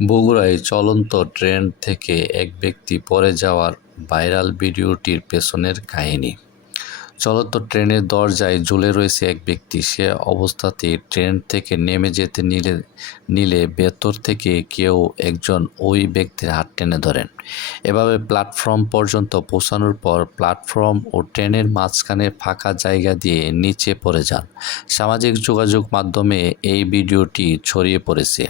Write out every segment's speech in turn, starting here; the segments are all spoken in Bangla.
বগুড়ায় চলন্ত ট্রেন থেকে এক ব্যক্তি পড়ে যাওয়ার ভাইরাল ভিডিওটির পেছনের কাহিনী। চলন্ত ট্রেনের দরজায় ঝুলে রয়েছে এক ব্যক্তি। সে অবস্থাতেই ট্রেন থেকে নেমে যেতে নিলে নিলে ভেতর থেকে কেউ একজন ওই ব্যক্তির হাত টেনে ধরেন। এভাবে প্ল্যাটফর্ম পর্যন্ত পৌঁছানোর পর প্ল্যাটফর্ম ও ট্রেনের মাঝখানে ফাঁকা জায়গা দিয়ে নিচে পড়ে যান। সামাজিক যোগাযোগ মাধ্যমে এই ভিডিওটি ছড়িয়ে পড়েছে।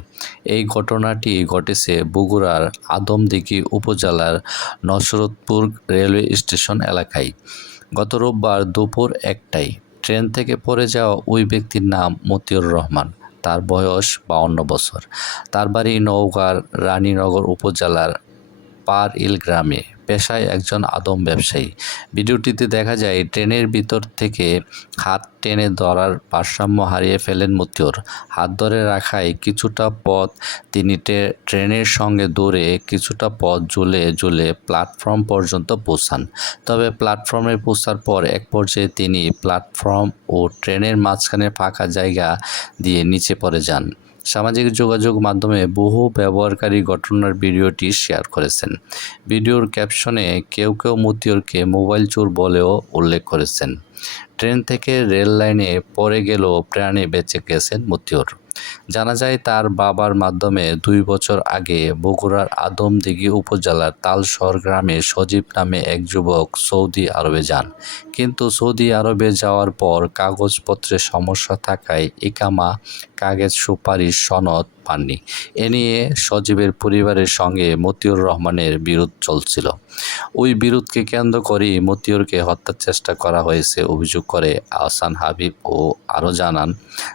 এই ঘটনাটি ঘটেছে বগুড়ার আদমদিঘি উপজেলার নসরতপুর রেলওয়ে স্টেশন এলাকায়। গত রোববার দুপুর একটাই ট্রেন থেকে পড়ে যাওয়া ওই ব্যক্তির নাম মতিউর রহমান। তার বয়স বাউন্ন বছর। তার বাড়ি নওগাঁর রানীনগর উপজেলার পার ইল গ্রামে। পেশায় একজন আদম ব্যবসায়ী। ভিডিওটিতে দেখা যায়, ট্রেনের ভিতর থেকে হাত টেনে ধরার ভারসাম্য হারিয়ে ফেলেন মতিউর। হাত ধরে রাখায় কিছুটা পথ তিনি ট্রে- ট্রেনের সঙ্গে দৌড়ে কিছুটা পথ ঝুলে ঝুলে প্ল্যাটফর্ম পর্যন্ত পৌঁছান। তবে প্ল্যাটফর্মে পৌঁছার পর এক পর্যায়ে তিনি প্ল্যাটফর্ম ও ট্রেনের মাঝখানে ফাঁকা জায়গা দিয়ে নিচে পড়ে যান। সামাজিক যোগাযোগ মাধ্যমে বহু ব্যবহারকারী ঘটনার ভিডিওটি শেয়ার করেছেন। ভিডিওর ক্যাপশনে কেউ কেউ মতিয়রকে মোবাইল চোর বলেও উল্লেখ করেছেন। ট্রেন থেকে রেল লাইনে পড়ে গেলেও প্রাণে বেঁচে গেছেন মতিউর। জানা যায় তার বাবার মাধ্যমে দুই বছর আগে বগুড়ার আদমদিঘি উপজেলার তালসর গ্রামে সজীব নামে এক যুবক সৌদি আরবে যান। কিন্তু সৌদি আরবে যাওয়ার পর কাগজপত্রে সমস্যা থাকায় ইকামা কাগজ সুপারিশ সনদ পাননি। এ নিয়ে সজীবের পরিবারের সঙ্গে মতিউর রহমানের বিরোধ চলছিল। ওই বিরোধকে কেন্দ্র করেই মতিউরকে হত্যার চেষ্টা করা হয়েছে অভিযোগ করে আহসান হাবিব ও আরও জানান,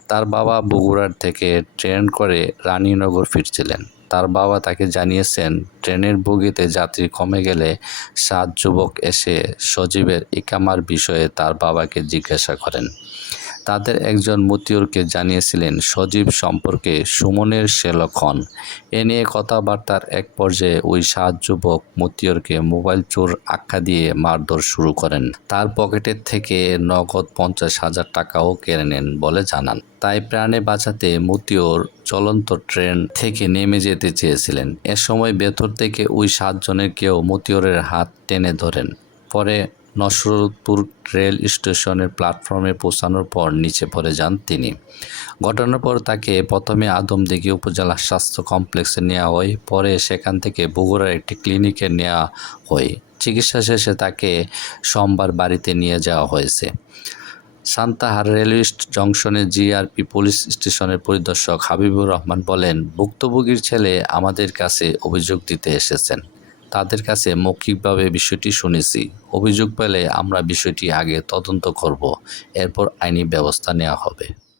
তার বাবা বগুড়ার থেকে ট্রেন করে রানীনগর ফিরছিলেন। তার বাবা তাকে জানিয়েছেন, ট্রেনের বগিতে যাত্রী কমে গেলে সাত যুবক এসে সজীবের ইকামার বিষয়ে তার বাবাকে জিজ্ঞাসা করেন। তাদের একজন মতিউরকে জানিয়েছিলেন, সজীব সম্পর্কে সুমনের সে লক্ষণ এ নিয়ে কথাবার্তার এক পর্যায়ে ওই সাত যুবক মতিউরকে মোবাইল চোর আখ্যা দিয়ে মারধর শুরু করেন। তার পকেটের থেকে নগদ পঞ্চাশ হাজার টাকাও কেড়ে নেন বলে জানান। তাই প্রাণে বাঁচাতে মতিউর চলন্ত ট্রেন থেকে নেমে যেতে চেয়েছিলেন। এ সময় ভেতর থেকে ওই সাতজনের কেউ মতিউরের হাত টেনে ধরেন। পরে নসরতপুর রেল স্টেশনের প্ল্যাটফর্মে পৌঁছানোর পর নিচে পড়ে যান তিনি। ঘটনার পর তাকে প্রথমে আদমদিঘি উপজেলা স্বাস্থ্য কমপ্লেক্সে নেওয়া হয়, পরে সেখান থেকে বগুড়ার একটি ক্লিনিকে নেওয়া হয়। চিকিৎসা শেষে তাকে সোমবার বাড়িতে নিয়ে যাওয়া হয়েছে। সান্তাহার রেলওয়ে জংশনে জিআরপি পুলিশ স্টেশনের পরিদর্শক হাবিবুর রহমান বলেন, ভুক্তভোগীর ছেলে আমাদের কাছে অভিযোগ দিতে এসেছেন। তাদের কাছে মৌখিকভাবে বিষয়টি শুনেছি। অভিযোগ পেলে আমরা বিষয়টি আগে তদন্ত করব, এরপর আইনি ব্যবস্থা নেওয়া হবে।